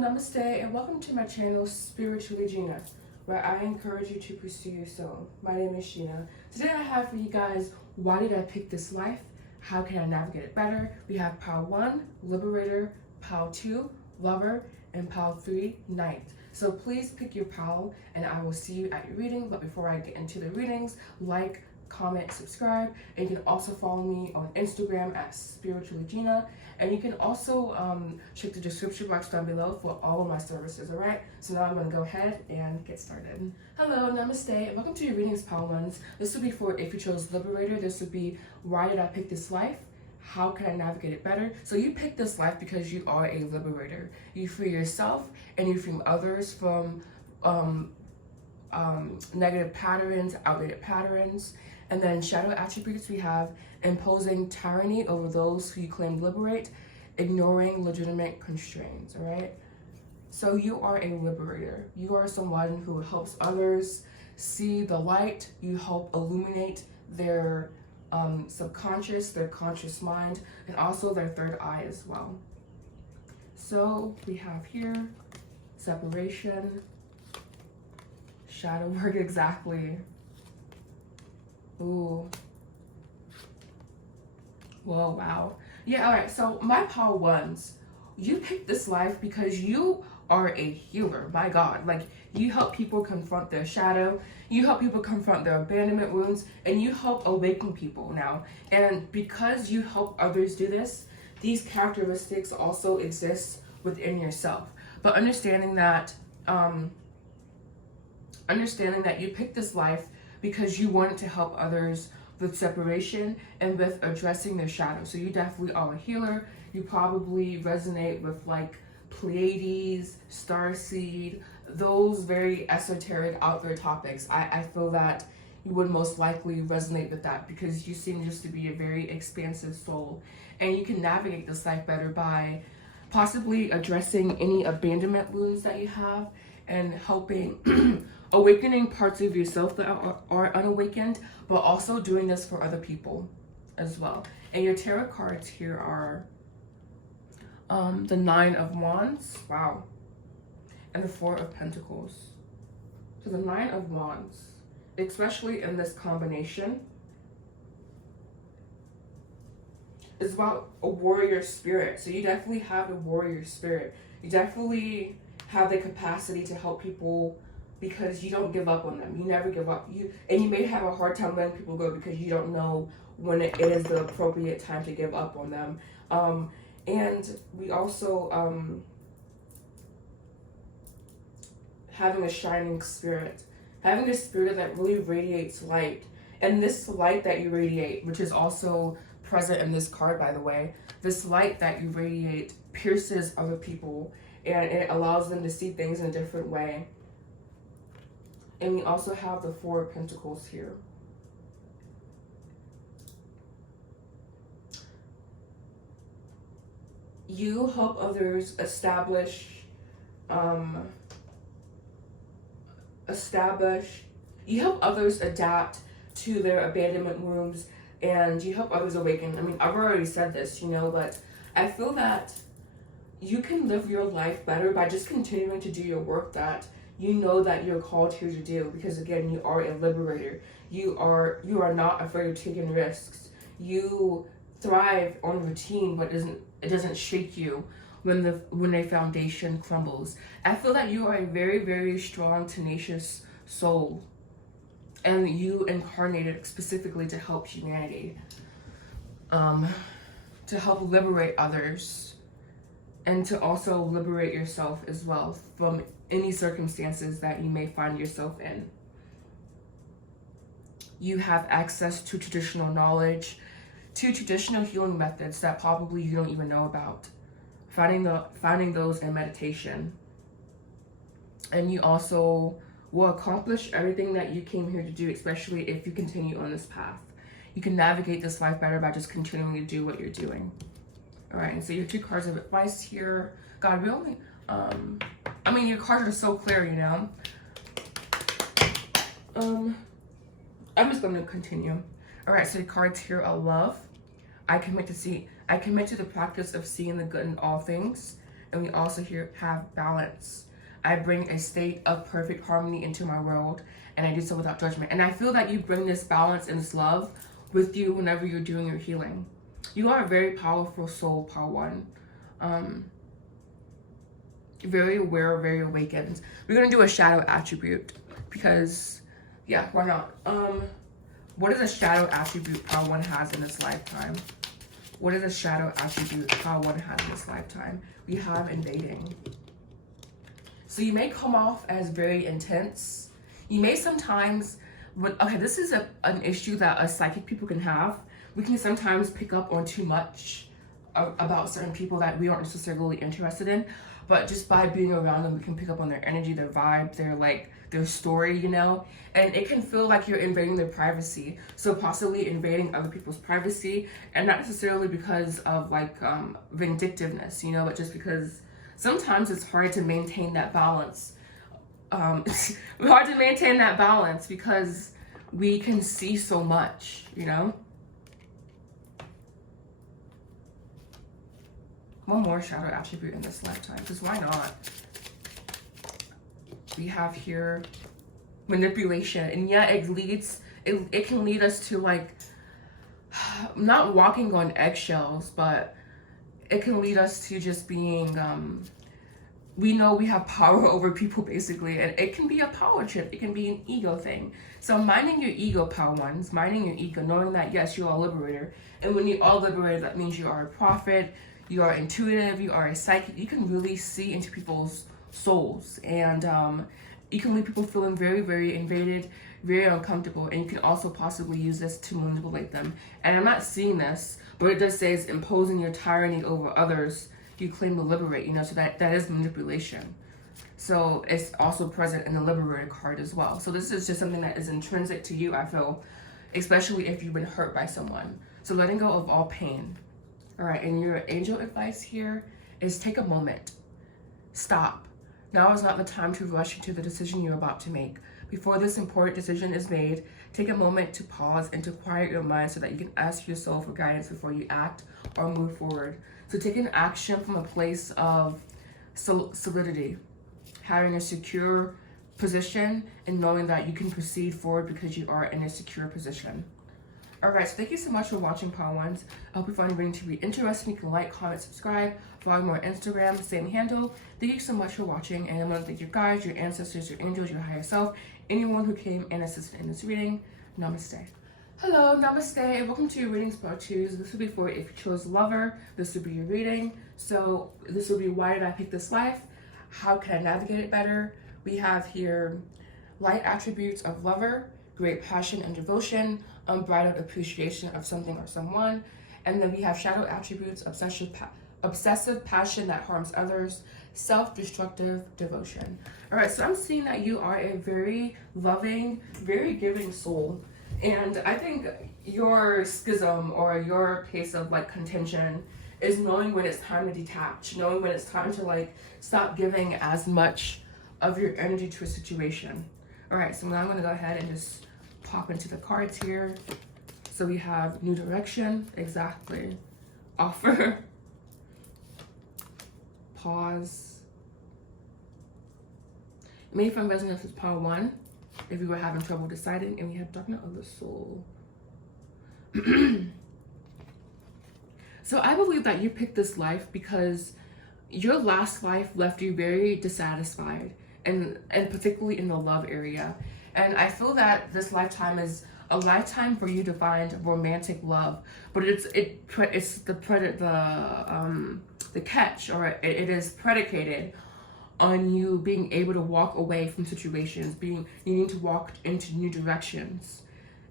Namaste, and welcome to my channel, Spiritually Gina, where I encourage you to pursue your soul. My name is Gina. Today I have for you guys, why did I pick this life? How can I navigate it better? We have Pile 1, Liberator, Pile 2, Lover, and Pile 3, Knight. So please pick your pile, and I will see you at your reading. But before I get into the readings, like, comment, subscribe, and you can also follow me on Instagram at Spiritually Gina, and you can also check the description box down below for all of my services. All right, so now I'm going to go ahead and get started. Hello, namaste, and welcome to your readings, Pile 1s. This would be for if you chose Liberator. This would be, why did I pick this life? How can I navigate it better? So you pick this life because you are a liberator. You free yourself and you free others from negative patterns, outdated patterns. And then shadow attributes, we have imposing tyranny over those who you claim to liberate, ignoring legitimate constraints, all right? So you are a liberator. You are someone who helps others see the light. You help illuminate their subconscious, their conscious mind, and also their third eye as well. So we have here separation, shadow work, exactly. Ooh. Whoa, wow. Yeah, all right, so my Pile 1s, you picked this life because you are a healer, my God. Like, you help people confront their shadow, you help people confront their abandonment wounds, and you help awaken people now. And because you help others do this, these characteristics also exist within yourself. But understanding that you picked this life because you wanted to help others with separation and with addressing their shadow. So you definitely are a healer. You probably resonate with like Pleiades, Starseed, those very esoteric out there topics. I feel that you would most likely resonate with that because you seem just to be a very expansive soul. And you can navigate this life better by possibly addressing any abandonment wounds that you have and helping awakening parts of yourself that are unawakened, but also doing this for other people as well. And your tarot cards here are the 9 of Wands, wow, and the 4 of Pentacles. So the 9 of Wands, especially in this combination, is about a warrior spirit. So you definitely have a warrior spirit. You definitely have the capacity to help people because you don't give up on them. You never give up. You may have a hard time letting people go because you don't know when it is the appropriate time to give up on them. And we also having a shining spirit, having a spirit that really radiates light. And this light that you radiate, which is also present in this card, by the way, this light that you radiate pierces other people and it allows them to see things in a different way. And we also have the 4 of Pentacles here. You help others establish, you help others adapt to their abandonment wounds, and you help others awaken. I mean, I've already said this, you know, but I feel that you can live your life better by just continuing to do your work that you know that you're called here to do, because again, you are a liberator. You are not afraid of taking risks. You thrive on routine, but it doesn't shake you when the foundation crumbles. I feel that you are a very, very strong, tenacious soul, and you incarnated specifically to help humanity, to help liberate others, and to also liberate yourself as well from any circumstances that you may find yourself in. You have access to traditional knowledge, to traditional healing methods that probably you don't even know about. Finding those in meditation. And you also will accomplish everything that you came here to do, especially if you continue on this path. You can navigate this life better by just continuing to do what you're doing. All right, and so your 2 cards of advice here. God, we only, I mean, your cards are so clear, you know. I'm just going to continue. All right, so the cards here are love. I commit to the practice of seeing the good in all things. And we also here have balance. I bring a state of perfect harmony into my world, and I do so without judgment. And I feel that you bring this balance and this love with you whenever you're doing your healing. You are a very powerful soul, Power 1. Very aware, very awakened. We're going to do a shadow attribute because, yeah, why not? What is a shadow attribute Power 1 has in this lifetime? What is a shadow attribute Power 1 has in this lifetime? We have invading. So you may come off as very intense. You may sometimes, okay, this is an issue that us psychic people can have. We can sometimes pick up on too much about certain people that we aren't necessarily interested in. But just by being around them, we can pick up on their energy, their vibe, their story, you know? And it can feel like you're invading their privacy. So possibly invading other people's privacy, and not necessarily because of vindictiveness, you know, but just because sometimes it's hard to maintain that balance. It's hard to maintain that balance because we can see so much, you know? One more shadow attribute in this lifetime, because why not? We have here manipulation, and yeah, it can lead us to not walking on eggshells, but it can lead us to just being, we know we have power over people basically, and it can be a power trip, it can be an ego thing. So minding your ego, Power 1s, minding your ego, knowing that yes, you are a liberator, and when you are liberated, that means you are a prophet, you are intuitive, you are a psychic. You can really see into people's souls, and you can leave people feeling very, very invaded, very uncomfortable, and you can also possibly use this to manipulate them. And I'm not seeing this, but it does say it's imposing your tyranny over others you claim to liberate, you know, so that is manipulation. So it's also present in the liberator card as well. So this is just something that is intrinsic to you, I feel, especially if you've been hurt by someone. So letting go of all pain. All right, and your angel advice here is take a moment. Stop. Now is not the time to rush into the decision you're about to make. Before this important decision is made, take a moment to pause and to quiet your mind so that you can ask your soul for guidance before you act or move forward. So taking action from a place of solidity, having a secure position, and knowing that you can proceed forward because you are in a secure position. Alright, so thank you so much for watching, Power 1s. I hope you find the reading to be interesting. You can like, comment, subscribe, follow me on Instagram, same handle. Thank you so much for watching, and I want to thank your guides, your ancestors, your angels, your higher self, anyone who came and assisted in this reading. Namaste. Hello, Namaste, and welcome to your readings part 2. So this will be for if you chose lover, this will be your reading. So this will be why did I pick this life? How can I navigate it better? We have here light attributes of lover, great passion and devotion, unbridled appreciation of something or someone. And then we have shadow attributes, obsessive passion that harms others, self-destructive devotion. All right, so I'm seeing that you are a very loving, very giving soul. And I think your schism or your case of contention is knowing when it's time to detach, knowing when it's time to stop giving as much of your energy to a situation. All right, so now I'm gonna go ahead and just pop into the cards here. So we have new direction, exactly. Offer, pause. May find resonance with Power 1 if you were having trouble deciding, and we have darkness of the soul. So I believe that you picked this life because your last life left you very dissatisfied, and particularly in the love area. And I feel that this lifetime is a lifetime for you to find romantic love, but it's the catch, or it is predicated on you being able to walk away from situations, you need to walk into new directions,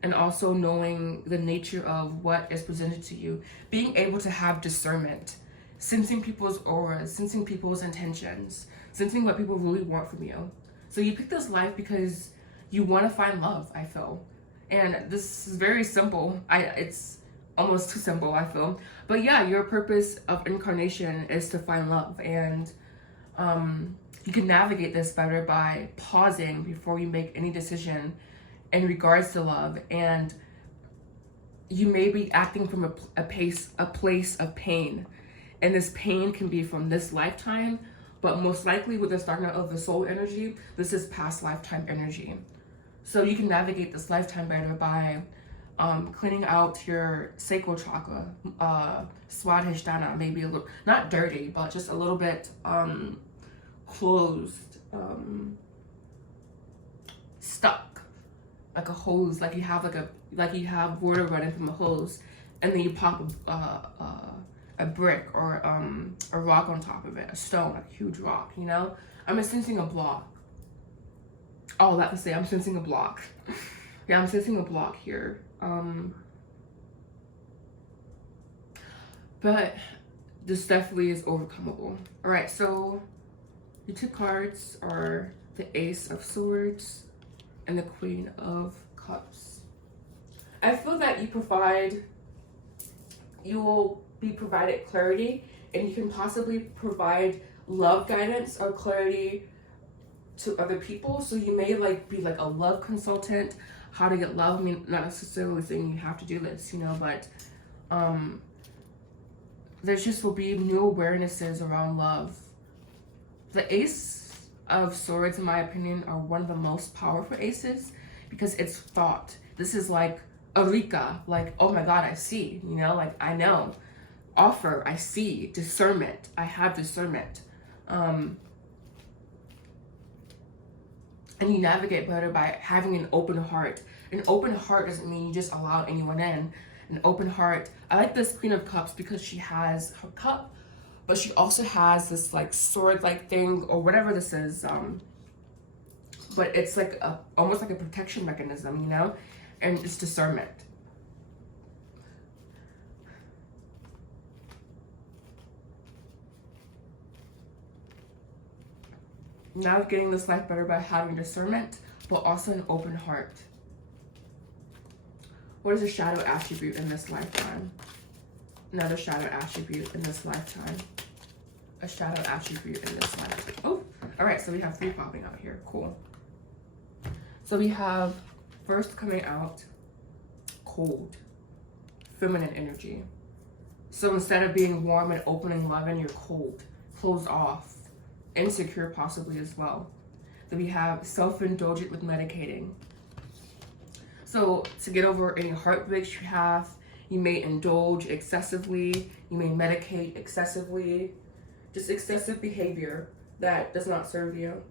and also knowing the nature of what is presented to you, being able to have discernment, sensing people's auras, sensing people's intentions, sensing what people really want from you. So you pick this life because you want to find love, I feel. And this is very simple. It's almost too simple, I feel. But yeah, your purpose of incarnation is to find love. And you can navigate this better by pausing before you make any decision in regards to love. And you may be acting from a place of pain. And this pain can be from this lifetime, but most likely with the starting of the soul energy, this is past lifetime energy. So you can navigate this lifetime better by cleaning out your sacral chakra, swadhisthana, maybe a little, not dirty, but just a little bit closed, stuck, like a hose, like you have water running from a hose, and then you pop a brick or a rock on top of it, a stone, like a huge rock, you know? I'm sensing a block. Oh, that to say, I'm sensing a block. Yeah, I'm sensing a block here. But this definitely is overcomable. All right, so your two cards are the Ace of Swords and the Queen of Cups. I feel that you will be provided clarity, and you can possibly provide love guidance or clarity to other people. So you may be like a love consultant, how to get love. I mean, not necessarily saying you have to do this, you know, but there just will be new awarenesses around love. The Ace of Swords, in my opinion, are one of the most powerful aces because it's thought. This is like Eureka, like, oh my God, I see, you know, like I know. Offer, I see. Discernment, I have discernment. And you navigate better by having an open heart. An open heart doesn't mean you just allow anyone in. An open heart. I like this Queen of Cups because she has her cup, but she also has this like sword-like thing or whatever this is. But it's like almost like a protection mechanism, you know? And it's discernment. Navigating this life better by having discernment, but also an open heart. What is a shadow attribute in this lifetime? Another shadow attribute in this lifetime. A shadow attribute in this lifetime. Oh, all right, so we have 3 popping out here. Cool. So we have first coming out, cold, feminine energy. So instead of being warm and open and loving, you're cold, closed off. Insecure possibly as well. Then we have self-indulgent with medicating. So to get over any heartbreaks you have, you may indulge excessively, you may medicate excessively, just excessive behavior that does not serve you.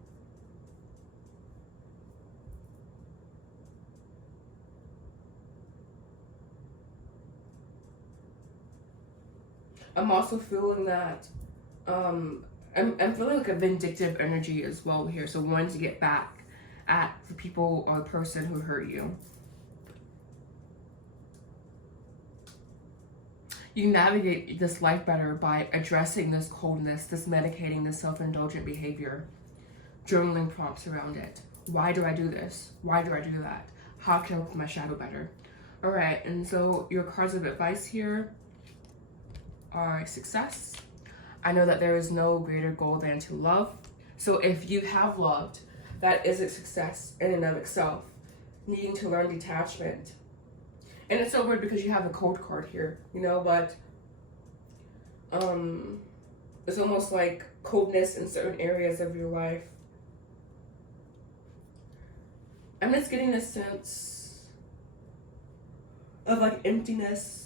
I'm also feeling that I'm feeling like a vindictive energy as well here. So wanting to get back at the people or the person who hurt you. You navigate this life better by addressing this coldness, this medicating, this self-indulgent behavior. Journaling prompts around it. Why do I do this? Why do I do that? How can I look at my shadow better? All right, and so your cards of advice here are success. I know that there is no greater goal than to love. So if you have loved, that is a success in and of itself. Needing to learn detachment. And it's so weird because you have a cold card here, you know, but it's almost like coldness in certain areas of your life. I'm just getting a sense of like emptiness.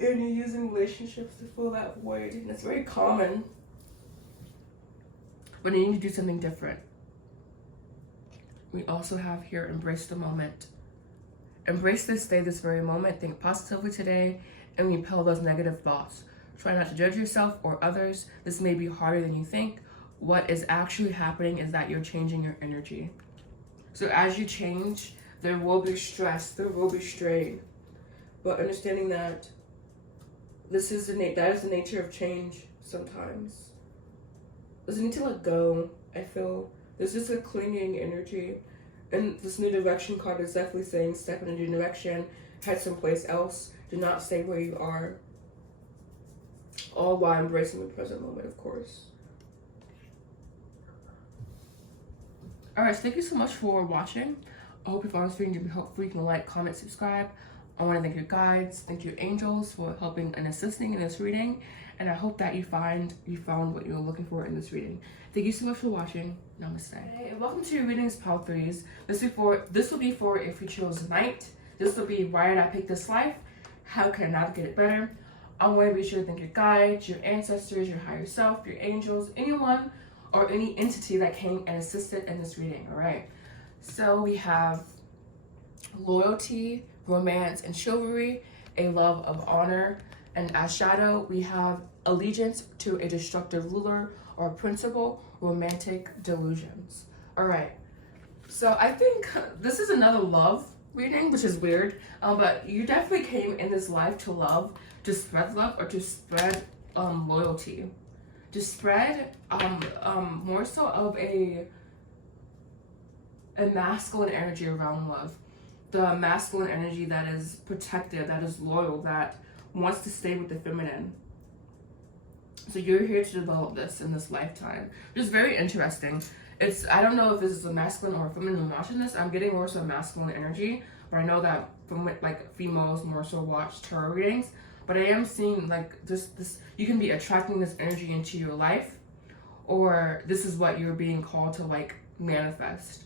And you're using relationships to fill that void, and it's very common. But you need to do something different. We also have here, embrace the moment. Embrace this day, this very moment. Think positively today and repel those negative thoughts. Try not to judge yourself or others. This may be harder than you think. What is actually happening is that you're changing your energy. So as you change, there will be stress, there will be strain. But understanding that that is the nature of change sometimes. There's a need to let go, I feel. There's just a clinging energy. And this new direction card is definitely saying step in a new direction, head someplace else. Do not stay where you are. All while embracing the present moment, of course. Alright, so thank you so much for watching. I hope you found this video to be helpful. You can like, comment, subscribe. I want to thank your guides, thank your angels for helping and assisting in this reading, and I hope that you found what you were looking for in this reading. Thank you so much for watching. Namaste. Hey, and welcome to your readings, Pile 3s. This will be for if you chose night. This will be why did I pick this life? How can I navigate it better? I want to be sure to thank your guides, your ancestors, your higher self, your angels, anyone or any entity that came and assisted in this reading. All right. So we have loyalty, romance, and chivalry, a love of honor, and as shadow, we have allegiance to a destructive ruler or principle, romantic delusions. All right. So I think this is another love reading, which is weird, but you definitely came in this life to love, to spread love, or to spread loyalty, to spread more so of a masculine energy around love, the masculine energy that is protective, that is loyal, that wants to stay with the feminine. So you're here to develop this in this lifetime, which is very interesting. I don't know if this is a masculine or a feminine watching this. I'm getting more so masculine energy, but I know that from like females more so watch tarot readings. But I am seeing like this you can be attracting this energy into your life, or this is what you're being called to like manifest.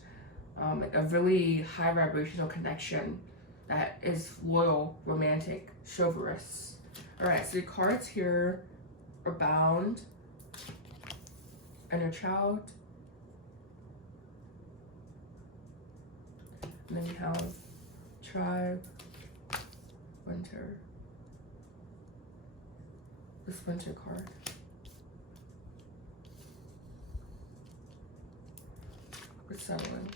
A really high vibrational connection that is loyal, romantic, chivalrous. All right, so your cards here are bound, inner child, and then you have tribe, winter. This winter card. It's settling.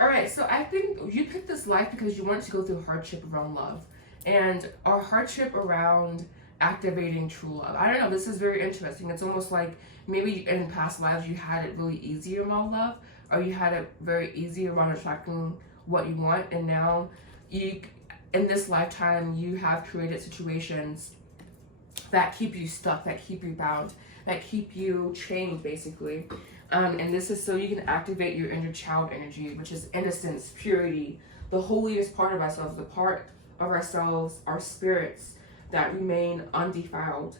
All right, so I think you picked this life because you wanted to go through hardship around love, and our hardship around activating true love. I don't know, this is very interesting. It's almost like maybe in past lives you had it really easy around love, or you had it very easy around attracting what you want, and now in this lifetime you have created situations that keep you stuck, that keep you bound, that keep you chained basically. And this is so you can activate your inner child energy, which is innocence, purity, the holiest part of ourselves, the part of ourselves, our spirits that remain undefiled.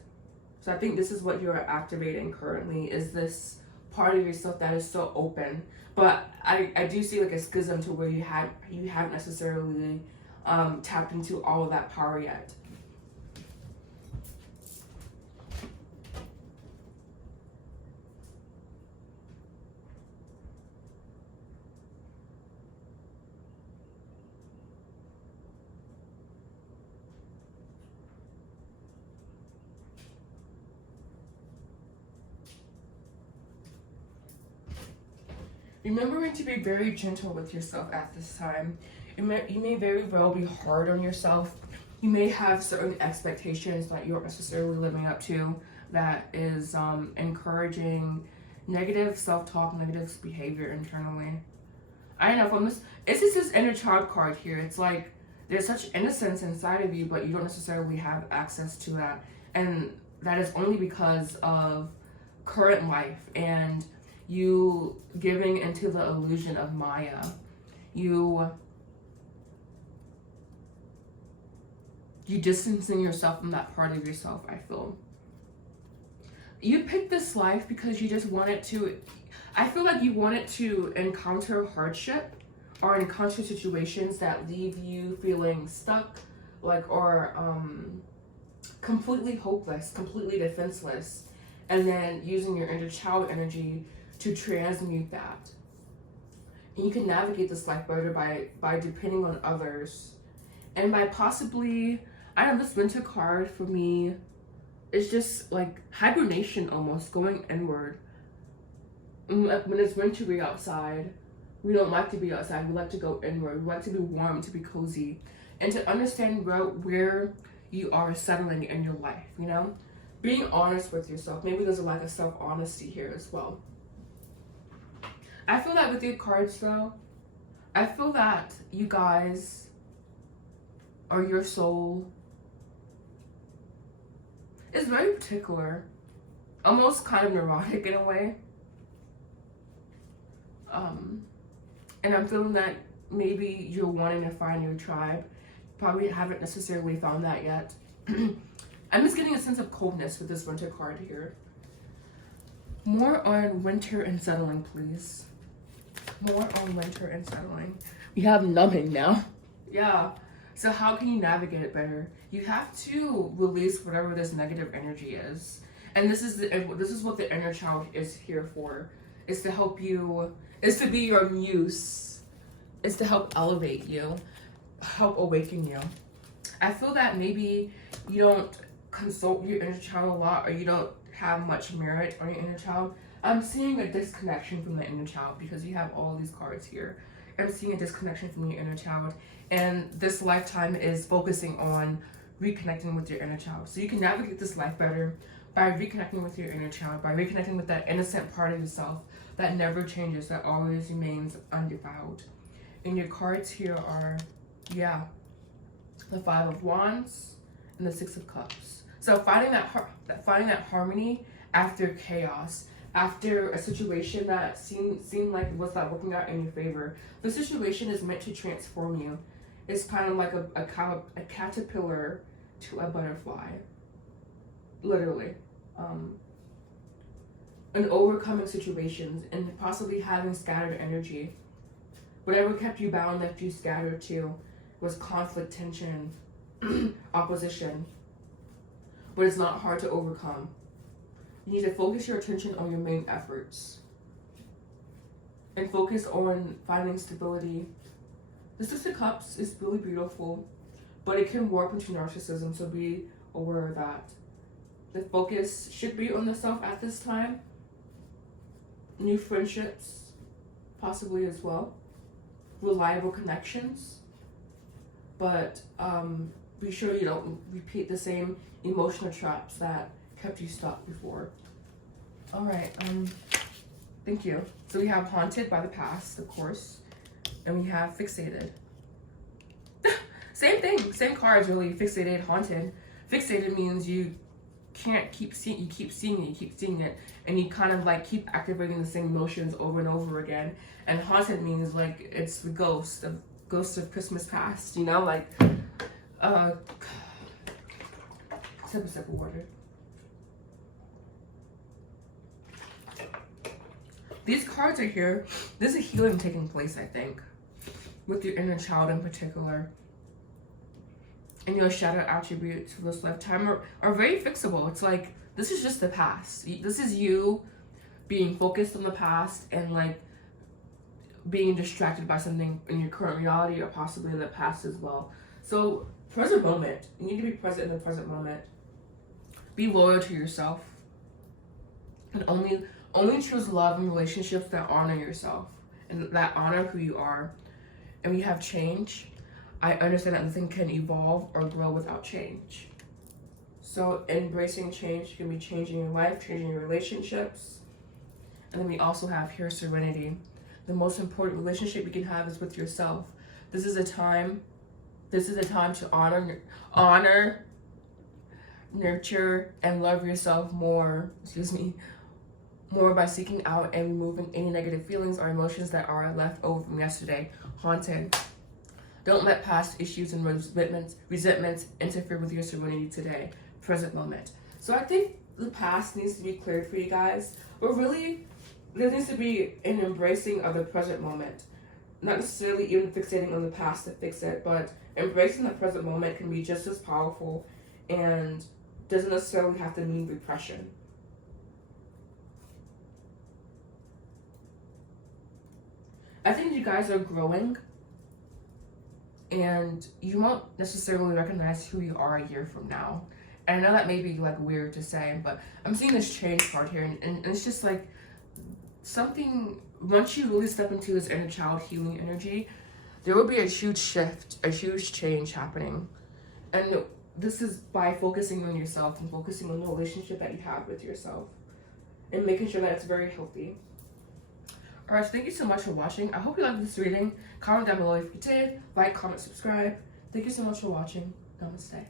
So I think this is what you're activating currently, is this part of yourself that is so open. But I do see like a schism to where you haven't necessarily tapped into all of that power yet. Remembering to be very gentle with yourself at this time. You may very well be hard on yourself. You may have certain expectations that you're necessarily living up to that is encouraging negative self-talk, negative behavior internally. I don't know, from this, it's just this inner child card here. It's like there's such innocence inside of you, but you don't necessarily have access to that. And that is only because of current life and you giving into the illusion of Maya. You distancing yourself from that part of yourself, I feel. You picked this life because you just wanted to, I feel like you wanted to encounter hardship or encounter situations that leave you feeling stuck, like, or completely hopeless, completely defenseless, and then using your inner child energy to transmute that. And you can navigate this life better by depending on others, and by possibly, I don't know, this winter card for me is just like hibernation, almost going inward. When it's wintry outside, we don't like to be outside. We like to go inward. We like to be warm, to be cozy, and to understand where you are settling in your life, you know? Being honest with yourself. Maybe there's a lack of self-honesty here as well. I feel that with your cards though, I feel that you guys, or your soul, is very particular, almost kind of neurotic in a way. And I'm feeling that maybe you're wanting to find your tribe. Probably haven't necessarily found that yet. I'm just getting a sense of coldness with this winter card here. More on winter and settling, please. More on winter and settling. We have numbing now. Yeah. So how can you navigate it better? You have to release whatever this negative energy is. And this is what the inner child is here for. It's to help you, it's to be your muse. It's to help elevate you, help awaken you. I feel that maybe you don't consult your inner child a lot, or you don't have much merit on your inner child. I'm seeing a disconnection from the inner child because you have all these cards here. I'm seeing a disconnection from your inner child, and this lifetime is focusing on reconnecting with your inner child. So you can navigate this life better by reconnecting with your inner child, by reconnecting with that innocent part of yourself that never changes, that always remains undefiled. And your cards here are, yeah, the Five of Wands and the Six of Cups. So finding that harmony after chaos, after a situation that seemed like it was not working out in your favor. The situation is meant to transform you. It's kind of like a caterpillar to a butterfly, literally. And overcoming situations and possibly having scattered energy. Whatever kept you bound, left you scattered too, was conflict, tension, opposition. But it's not hard to overcome. You need to focus your attention on your main efforts and focus on finding stability. The Six of Cups is really beautiful, but it can warp into narcissism, so be aware of that. The focus should be on the self at this time. New friendships, possibly as well. Reliable connections, but be sure you don't repeat the same emotional traps that kept you stuck before. All right, thank you. So we have haunted by the past, of course, and we have fixated. Same thing, same cards really. Fixated, haunted. Fixated means you can't keep seeing, you keep seeing it, and you kind of like keep activating the same emotions over and over again. And haunted means like it's the ghost of Christmas past, you know, like sip of water. These cards are here. There's a healing taking place, I think, with your inner child in particular. And your shadow attributes for this lifetime are very fixable. It's like, this is just the past. This is you being focused on the past and like being distracted by something in your current reality or possibly in the past as well. So present moment. You need to be present in the present moment. Be loyal to yourself. And only choose love and relationships that honor yourself and that honor who you are. And we have change. I understand that nothing can evolve or grow without change. So embracing change, you can be changing your life, changing your relationships. And then we also have here serenity. The most important relationship you can have is with yourself. This is a time to honor, nurture, and love yourself more, more by seeking out and removing any negative feelings or emotions that are left over from yesterday. Haunted. Don't let past issues and resentments interfere with your serenity today. Present moment. So I think the past needs to be cleared for you guys, but really there needs to be an embracing of the present moment. Not necessarily even fixating on the past to fix it, but embracing the present moment can be just as powerful and doesn't necessarily have to mean repression. I think you guys are growing, and you won't necessarily recognize who you are a year from now. And I know that may be like weird to say, but I'm seeing this change part here, and it's just like something, once you really step into this inner child healing energy, there will be a huge shift, a huge change happening. And this is by focusing on yourself and focusing on the relationship that you have with yourself and making sure that it's very healthy. Alright, so thank you so much for watching. I hope you liked this reading. Comment down below if you did. Like, comment, subscribe. Thank you so much for watching. Namaste.